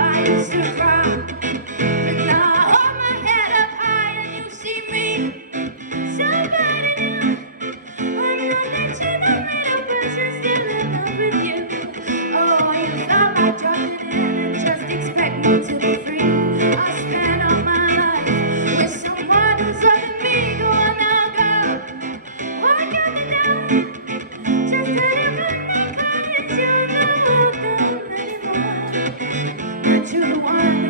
I used to cry, but now I hold my head up high and you see me. Somebody new. I'm not that you know me, the person still in love with you. Oh, you thought I'd drop it in and just expect me to be free. I spent all my life with someone who's loving me. Go on now, girl. Why can't you now? Just let it run the clouds, you're not welcome anymore. Not to the one